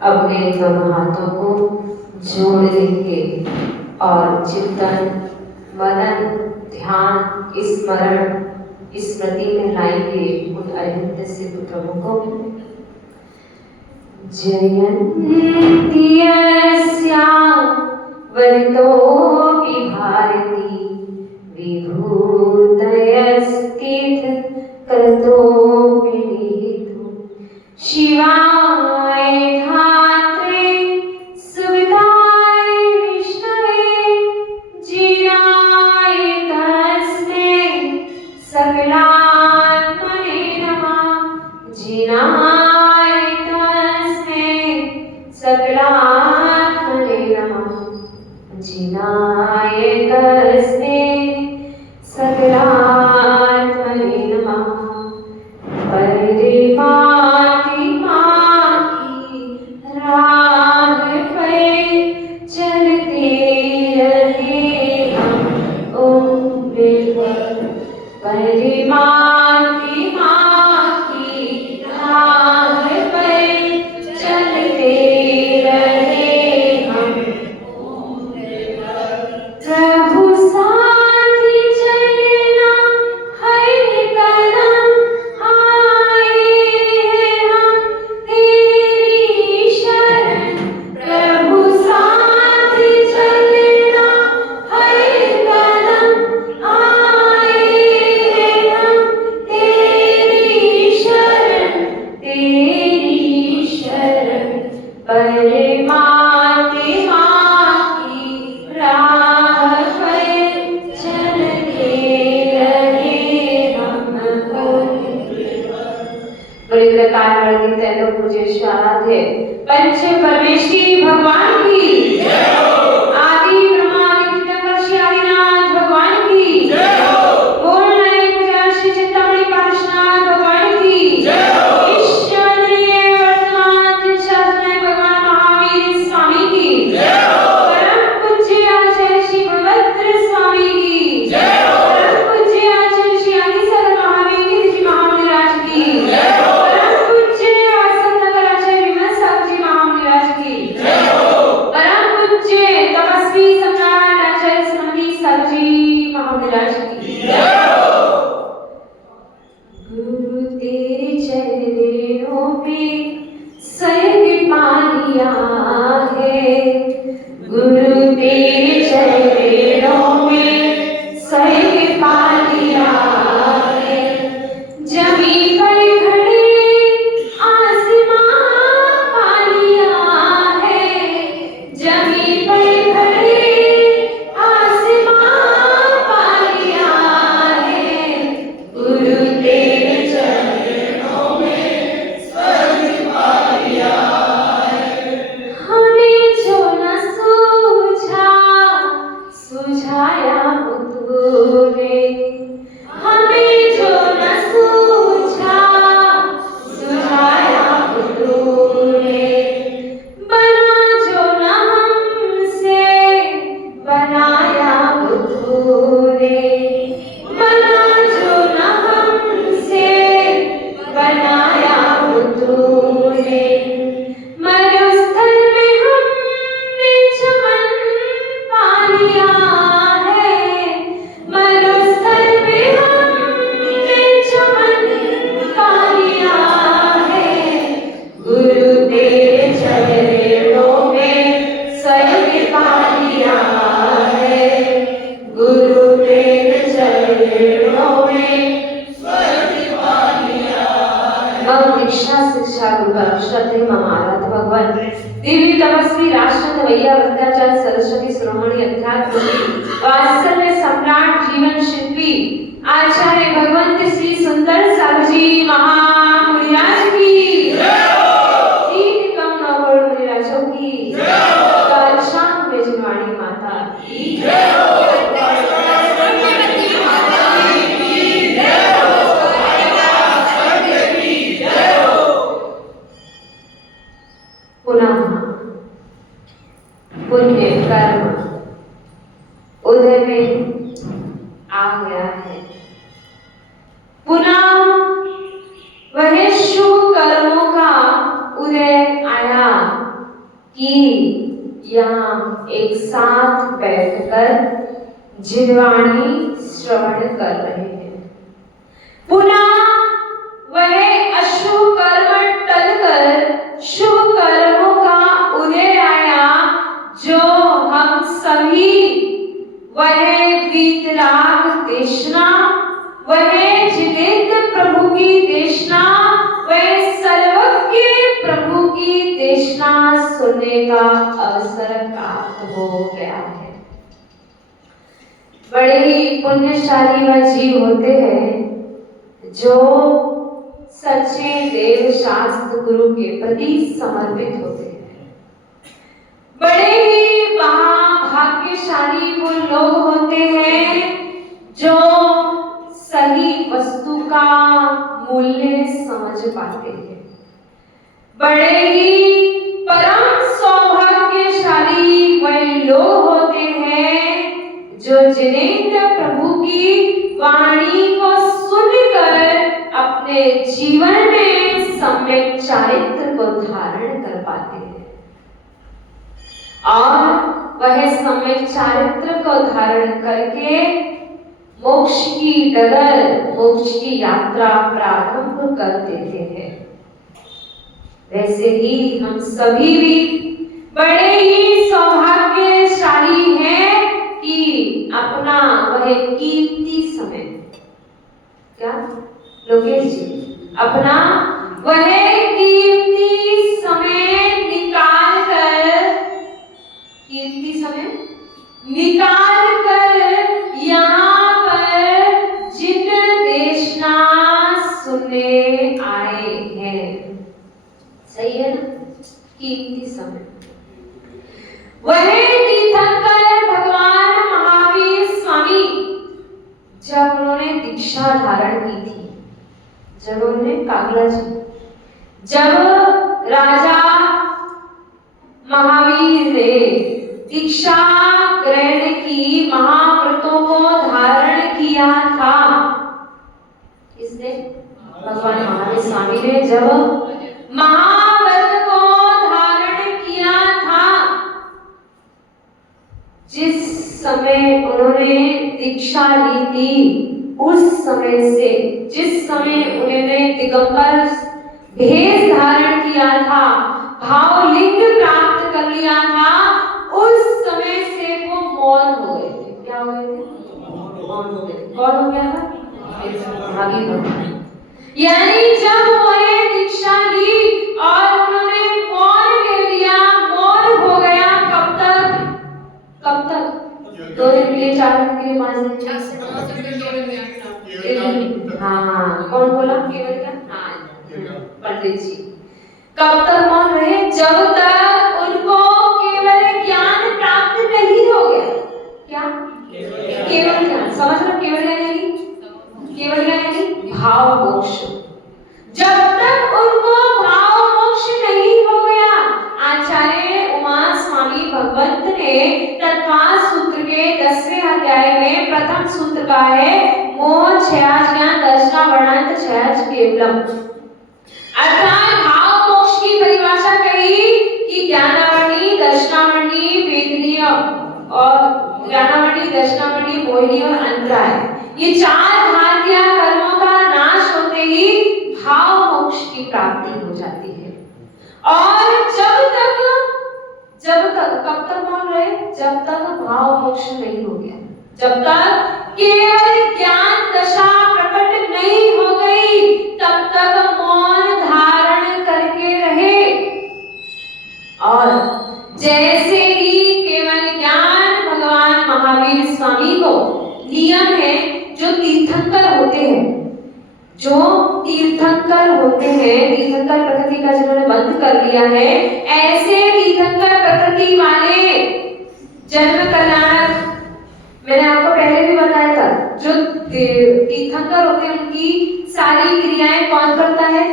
अपने दोनों हाथों को जोड़ लेंगे और चिंतन, मनन, ध्यान, स्मरण, स्मृति में लाएंगे उन अरिहंत सिद्ध प्रभु को। जयन्ती अस्यां वरतोऽपि भारती विभूतयस्तीर्थ कर्तोऽपि निहितो शिवाय धात्रे सुविताय विष्णवे जिनाय तस्मै सकलात्मने नमः जिनाय तस्मै सकलात्मने नमः जिनाय तस्मै सकलात्मने नमः। परमात्मा की राह पे चलते रहे हम उम्र भर। परमात्मा की राह पे चलते रहे हम उम्र भर। प्रभु साथी चलना हर कदम आए हम तेरी शरण। प्रभु साथी चलना हर कदम आए हम तेरी शरण तेरी शरण। परमात्मा की राह पर चलते रहे हम बड़ी प्रकार वर्णित है लोग मुझे आराध्य पंच परमेश्वरी भगवान की आदि ब्रह्मादि पितामह आदिनाथ भगवान की बोल नायक श्री चिंतामणि पार्श्वनाथ भगवान की ईश्वरीय वर्तमान शासनाय भगवान महावीर स्वामी की परम पूज्य आचार्य श्री बलभद्र स्वामी की परम पूज्य आचार्य श्री आदिशंकर महावीर जी महाराज की परम पूज्य वासंतनगर आचार्य विमल साहब जी महाराज की परम पूज्य तपस्वी सम्राट आचार्य श्रीमती साहब जी महाराज की। गुरु तेरे चरणों पे सैग पानिया है। गुरु तेरे चरणों में सैग पानिया है। जमीन पर खड़े आसमां पानिया है। जमीन पर खड़े आसमां पानिया है। गुरु तेरे चरणों में स्वर्ग पानिया है। हमें जो न सूझा सुझाया तूने। हमें जो न सूझा सुझाया तूने। बना जो न हमसे बनाया तूने। बना जो न हमसे बनाया तूने। मरुस्थल में हमने चमन पा लिया है। मरुस्थल में हमने चमन पा लिया है। गुरु तेरे चरणों में स्वर्ग पा लिया है। गुरु तेरे चरणों में स्वर्ग पा लिया है। गौ दीक्षा शिक्षा गुरु का श्रद्धे महाराज भगवान दिव्य तपस्वी राष्ट्र भैया वृद्धाचार्य सरस्वती शिरोमणि अध्यात्म वात्सल्य सम्राट जीवन शिल्पी आचार्य भगवंत श्री सुंदर साहब जी महामुनिराज की तीन कम नवगुण मुनिराजों की कालशाम में जिनवाणी माता की पुनः पुण्य कर्म उदय में आ गया है। पुनः वह शुभ कर्मों का उदय आया यहाँ एक साथ बैठकर जिनवाणी श्रवण कर रहे हैं। पुनः वह अशुभ कर्म टलकर शुभ कर्मों का उदय आया, जो हम सभी वह वीतराग देशना, वह जिनेंद्र प्रभु की देशना, वह सर्वज्ञ प्रभु की देशना सुनने का अवसर प्राप्त हो गया है। बड़े ही पुण्यशाली वह जीव होते हैं जो सच्चे देव शास्त्र गुरु के प्रति समर्पित होते हैं। बड़े ही महाभाग्यशाली वो लोग होते हैं जो सही वस्तु का मूल्य समझ पाते हैं। बड़े ही परम सौभाग्यशाली वह लोग होते हैं जो जिनेंद्र प्रभु की वाणी को सुनकर अपने जीवन में सम्यक चारित्र को धारण कर पाते हैं और वह सम्यक चारित्र को धारण करके मोक्ष की डगर, मोक्ष की यात्रा प्रारंभ कर देते हैं। वैसे ही हम सभी भी बड़े ही सौभाग्यशाली हैं कि अपना वह कीमती समय, क्या लोकेश जी, अपना वह कीमती समय निकाल कर यहाँ पर जिन देशना सुनने आए हैं, सही है ना, कीमती समय। वह तीर्थंकर भगवान महावीर स्वामी जब उन्होंने दीक्षा धारण की थी, जब उन्होंने कागला जी, जब राजा महावीर ने दीक्षा ग्रहण की, महाव्रतों को धारण किया था, इसने भगवान महावीर स्वामी ने जब महाव्रत को धारण किया था, जिस समय उन्होंने दीक्षा ली थी, उस समय से जिस समय उन्होंने दिगंबर भेष धारण किया था, भावलिंग प्राप्त कर लिया था, उस समय से वो मौन हो गए थे। क्या हो गए थे? मौन हो गए। कौन हो गया था? भागी भगवान। यानी जब उन्होंने दीक्षा ली और उन्होंने मौन ले लिया, मौन हो गया, कब तक? 2 दिन के लिए, 4 दिन के लिए, 5 दिन के लिए? हाँ, कौन बोला? केवल क्या? हाँ, पंडित जी। कब तक मौन रहे? जब तक उनको केवल ज्ञान प्राप्त नहीं हो गया। क्या? केवल ज्ञान। समझ लो, केवल ज्ञान यानी, केवल ज्ञान यानी भाव मोक्ष। जब तक उनको भाव मोक्ष नहीं हो गया, आचार्य उमा स्वामी भगवंत ने तत्काल सूत्र के 10वें अध्याय में प्रथम सूत्र का है, मोह क्षयाज ज्ञान दर्शना वर्णंत क्षयाज केवलम, अर्थात भाव मोक्ष की परिभाषा कही कि ज्ञानावरणी, दर्शनावरणी, वेदनीय और ज्ञानावरणी, दर्शनावरणी, मोहिनी और अंतराय, ये 4 भारतीय कर्मों का नाश होते ही भाव मोक्ष की प्राप्ति हो जाती है। और जब तक कब तक मौन रहे? जब तक भाव मोक्ष नहीं हो गया, जब तक केवल ज्ञान दशा प्रकट नहीं हो गई, तब तक मौन धारण करके रहे। और जैसे ही केवल ज्ञान भगवान महावीर स्वामी को नियम है, जो तीर्थंकर होते हैं, तीर्थंकर प्रकृति का जिन्होंने बंद कर लिया है, ऐसे तीर्थंकर प्रकृति वाले जन्म कल्याण, मैंने आपको पहले भी बताया था, जो तीर्थंकर होते हैं उनकी सारी क्रियाएं कौन करता है?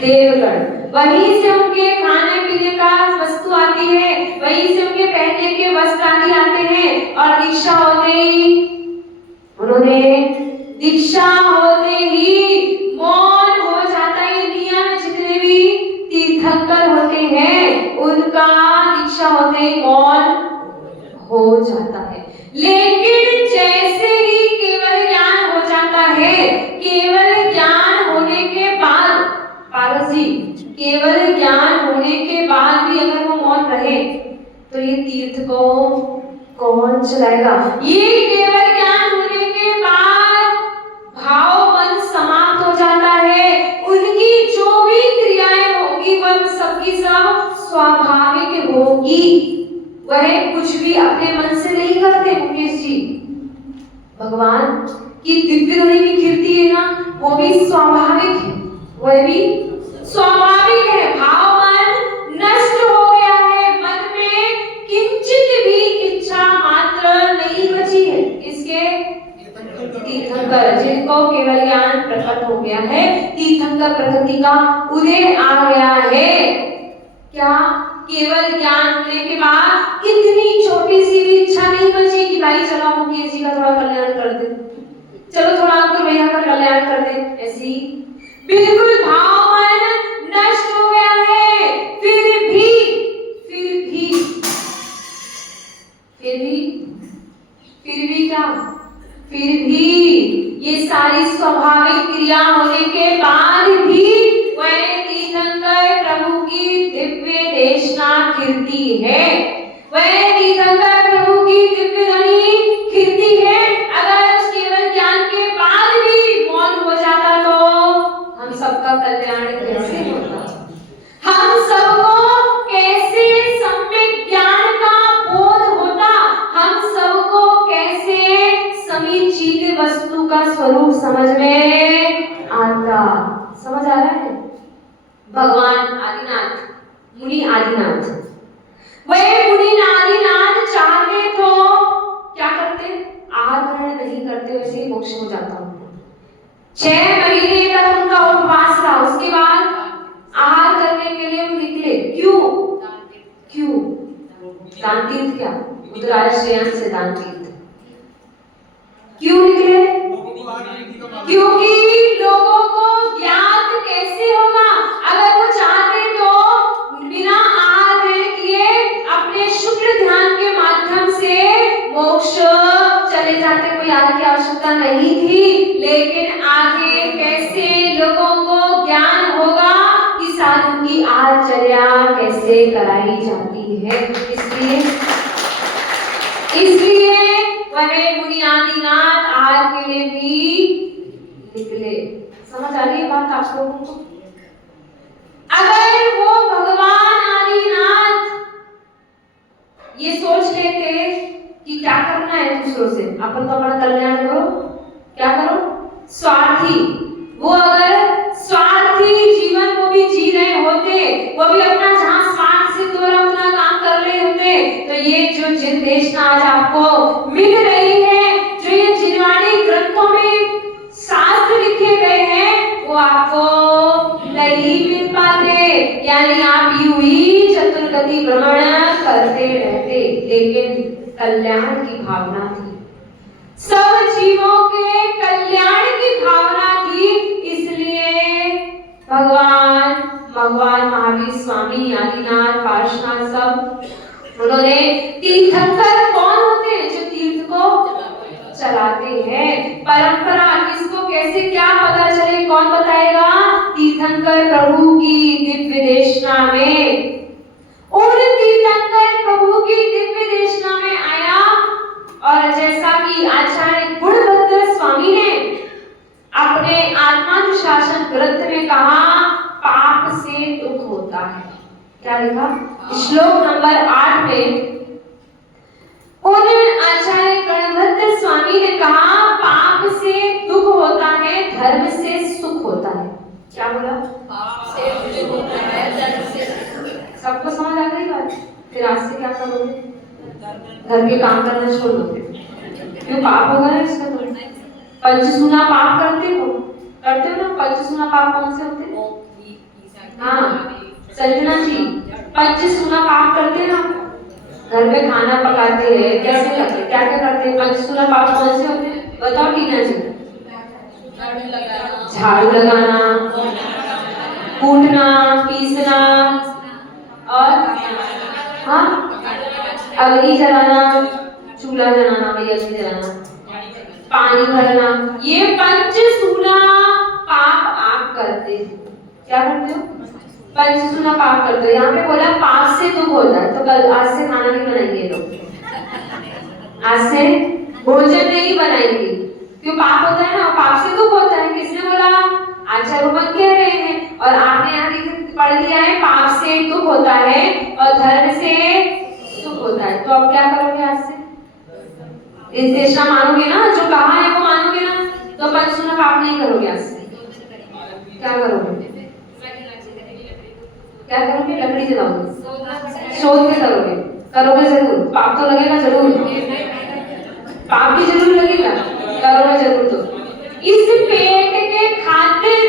देवगण। वहीं से उनके खाने पीने का वस्तु आती है, वहीं से उनके पहनने के वस्त्र आदि आते हैं। और दीक्षा होते ही मौन हो जाता है। नियम जितने भी तीर्थंकर होते हैं, उनका दीक्षा इच्छा होते ही मौन हो जाता है। लेकिन जैसे ही केवल ज्ञान हो जाता है, केवल ज्ञान होने के बाद, पारस जी, केवल ज्ञान होने के बाद भी अगर वो मौन रहे तो ये तीर्थ को कौन चलाएगा? ये केवल ज्ञान होने के बाद भाव मन समाप्त हो जाता है। उनकी जो भी क्रियाएं होगी वह सबकी सब स्वाभाविक होगी। वह कुछ भी अपने मन से नहीं करते। मुकेश जी, भगवान की दिव्य ध्वनि की कीर्ति है ना, वो भी स्वाभाविक है, वह भी स्वाभाविक है। भाव मन नष्ट हो गया है, मन में किंचित भी इच्छा मात्र नहीं बची है। इसके तीर्थंकर, जिनको केवल ज्ञान प्रकट हो गया है, तीर्थंकर प्रकृति का उदय आ गया है। क्या केवल ज्ञान होने के बाद इतनी छोटी सी भी इच्छा नहीं बची कि भाई चलो मुकेश जी का थोड़ा कल्याण कर दे, चलो थोड़ा अंकुर भैया का कल्याण कर दे? ऐसी बिल्कुल भाव मन नष्ट हो गया है। फिर भी क्या? फिर भी ये सारी स्वाभाविक क्रिया होने के बाद भी वह तीर्थंकर प्रभु की दिव्य देशना कीर्ति है। वह तीर्थंकर प्रभु की दिव्य ध्वनि कीर्ति है। अगर उस केवल ज्ञान के बाद भी मौन हो जाता तो हम सबका कल्याण कैसे होता? हम सबको कैसे सम्यक ज्ञान का बोध होता? हम सबको कैसे समीचीन वस्तु का स्वरूप समझ में आता? समझ आ रहा है? भगवान आदिनाथ, मुनि आदिनाथ, वह मुनि आदिनाथ चाहते तो क्या करते? आहार ग्रहण नहीं करते, वैसे ही मोक्ष हो जाता उनको। 6 महीने तक उनका उपवास रहा, उसके बाद आहार करने के लिए वो निकले। क्यों? दान तीर्थ क्या? उत्तरायण से दान तीर्थ क्यों निकले? क्योंकि लोगों को ज्ञात कैसे होगा? अगर वो चाहते तो बिना आहार ग्रहण किए अपने शुक्ल ध्यान के माध्यम से मोक्ष चले जाते, कोई आगे की आवश्यकता नहीं थी। लेकिन आगे कैसे लोगों को ज्ञान होगा कि साधु की आचर्या कैसे कराई जाती है? इसलिए वह मुनि आदिनाथ आहार के लिए भी निकले। समझ आ रही है बात आप लोगों को? अगर वो भगवान आदिनाथ ये सोच लेते कि क्या करना है दूसरों से, अपन तो अपना कल्याण करो, क्या करो? स्वार्थी, वो अगर स्वार्थी जीवन को भी जी रहे होते, वो भी अपना जहां स्वार्थ से थोड़ा अपना काम कर रहे होते, तो ये जो जिन देशना आज आपको मिल रही है, जो ये जिनवाणी ग्रंथों में शास्त्र लिखे गए हैं, वो आपको नहीं मिल पाते। यानी आप यूं ही चतुर्गति भ्रमण करते रहते। लेकिन कल्याण की भावना थी, सब जीवों के कल्याण की भावना थी। इसलिए भगवान महावीर स्वामी आदिनाथ पार्श्वनाथ सब उन्होंने तीर्थंकर कौन होते हैं? जो तीर्थ को चलाते हैं। परंपरा किसको कैसे क्या पता चले, कौन बताएगा? तीर्थंकर प्रभु की दिव्य देशना में, उन तीर्थंकर प्रभु की दिव्य देशना में आया। और जैसा कि आचार्य गुणभद्र स्वामी ने अपने आत्मानुशासन ग्रंथ में कहा, पाप से दुख होता है। क्या लिखा? श्लोक नंबर 8 में उन आचार्य गुणभद्र स्वामी ने कहा, पाप से दुख होता है, धर्म से सुख होता है। क्या बोला? पाप से दुख होता है, धर्म से सुख। सबको समझ आ गई बात? फिर आज से क्या करोगे? घर के काम करना छोड़ दो। क्यों? पाप होगा ना इसका। तो पंचसूना पाप करते हो ना? पंचसूना पाप कौन से होते हैं? हाँ संजना जी, पंचसूना पाप करते हैं ना? घर में खाना पकाते हैं, कैसे करते हैं, क्या क्या करते हैं? पंचसूना पाप कौन से होते हैं? बताओ टीना जी। झाड़ू लगाना, कूटना, पीसना और हाँ अग्नि जलाना, चूल्हा जलाना, भाई अग्नि जलाना, पानी भरना, ये पंचसूला पाप आप करते हो। क्या करते हो? पंचसूला पाप करते हो। यहाँ पे बोला पाप से दुख होता है, तो कल आज से खाना नहीं बनाएंगे लोग, आज से भोजन नहीं बनाएंगे, क्यों? पाप होता है ना, पाप से दुख होता है। किसने बोला? आचार्य कह रहे हैं, और आपने यहाँ पढ़ लिया है पाप से दुख होता है और धर्म से सुख होता है। तो अब क्या करोगे? आज से इस दिशा मानोगे ना, जो कहा है वो मानोगे ना, तो पंचसूला पाप नहीं करोगे। आज से क्या करोगे? क्या करोगे? लकड़ी जलाओगे, शोध के करोगे, करोगे जरूर, पाप तो लगेगा जरूर, पाप भी जरूर लगेगा, करोगे जरूर। तो इस पेट के खातिर,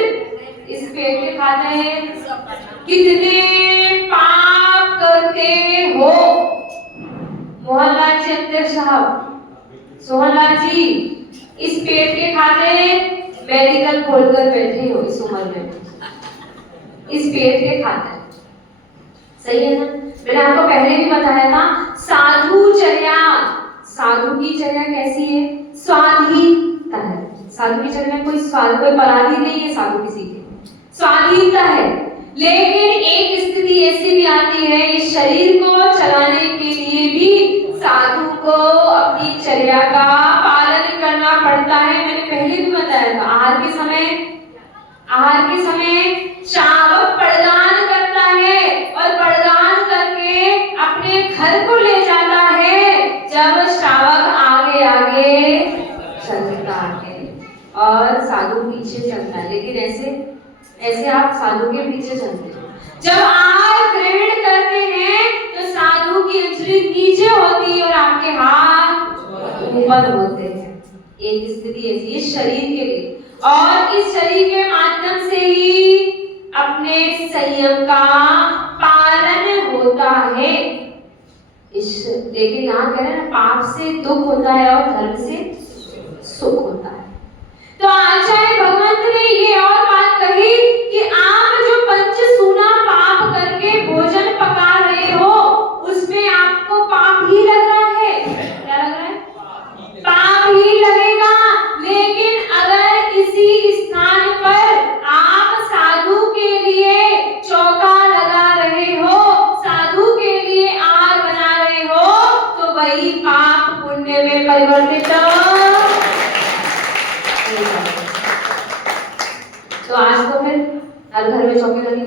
इस पेट के खातिर कितने पाप करते हो? मोहनलाल जी अख्तर साहब, सोहनलाल जी, इस पेट के खातिर मेडिकल खोलकर बैठे हो इस उम्र में, इस पेट के खातिर। सही है ना? मैंने आपको पहले भी बताया था, साधुचर्या, साधु की चर्या कैसी है? स्वाधीनता है। साधु की चर्या कोई स्वाद, कोई पराधीन नहीं है साधु किसी के, स्वाधीनता है। लेकिन एक स्थिति ऐसी भी आती है, इस शरीर को चलाने के लिए भी साधु को अपनी चर्या का पालन करना पड़ता है। मैंने पहले भी बताया था, आहार के समय श्रावक पड़गान करता है और पड़गान करके अपने घर को ले जाता है, जब श्रावक आगे आगे चलता है और साधु पीछे चलता है। लेकिन ऐसे आप साधु के पीछे चलते हो। जब आहार ग्रहण करते हैं तो साधु की उंगली नीचे होती है और आपके हाथ ऊपर होते हैं। एक स्थिति ऐसी है शरीर के लिए, और इस शरीर के माध्यम से ही अपने संयम का पालन होता है। लेकिन यहाँ कह रहे हैं पाप से दुख होता है और धर्म से सुख होता है। तो आचार्य भगवंत ने ये और बात कही कि आप जो पंचसूला पाप करके भोजन पका रहे हो, उसमें आपको पाप ही लग रहा है। क्या लग रहा है? पाप ही लगेगा। लेकिन अगर इसी स्थान पर आप साधु के लिए चौका लगा रहे हो, साधु के लिए आहार बना रहे हो, तो वही पाप पुण्य में परिवर्तित। तो आज तो फिर हर घर में चौके लगे।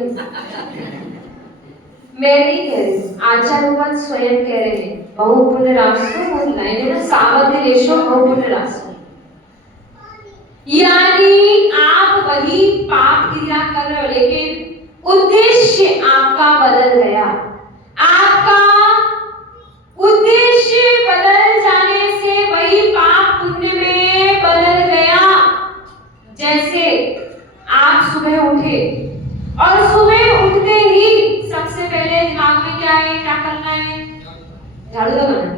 मैं नहीं कह रही, आचार्य भगवान स्वयं कह रहे हैं, बहु पुण्य राष्ट्र लाइन ना, सावधि रेशो बहु पुण्य राष्ट्र। यानी आप वही पाप क्रिया कर रहे हो, लेकिन उद्देश्य आपका बदल गया। आपका उद्देश्य बदल जाने से वही पाप पुण्य में बदल गया। जैसे आप सुबह उठे और सुबह उठते ही सबसे पहले दिमाग में क्या है? क्या करना है? झाड़ू लगाना।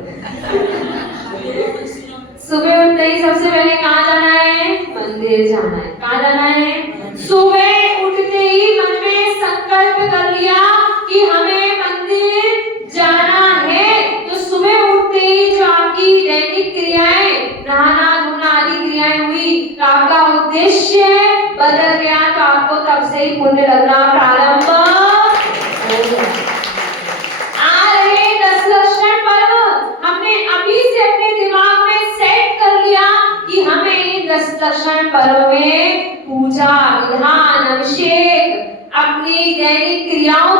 सुबह उठते ही सबसे पहले कहाँ जाना है? मंदिर जाना है। कहाँ जाना है? सुबह उठते ही मन में संकल्प कर लिया कि हमें मंदिर जाना है। तो सुबह उठते ही जो आपकी दैनिक क्रियाएं, नहाना धोना आदि क्रियाएं हुई, तो आपका उद्देश्य बदल गया। तो आपको तब से ही पुण्य लगना प्रारंभ हो गया। आ रहे 10 लक्षण पर्व, हमने अभी से अपने दिमाग में सेट कर लिया कि हमें इन 10 लक्षण पर्व में पूजा, विधान, अभिषेक, अपनी दैनिक क्रियाओं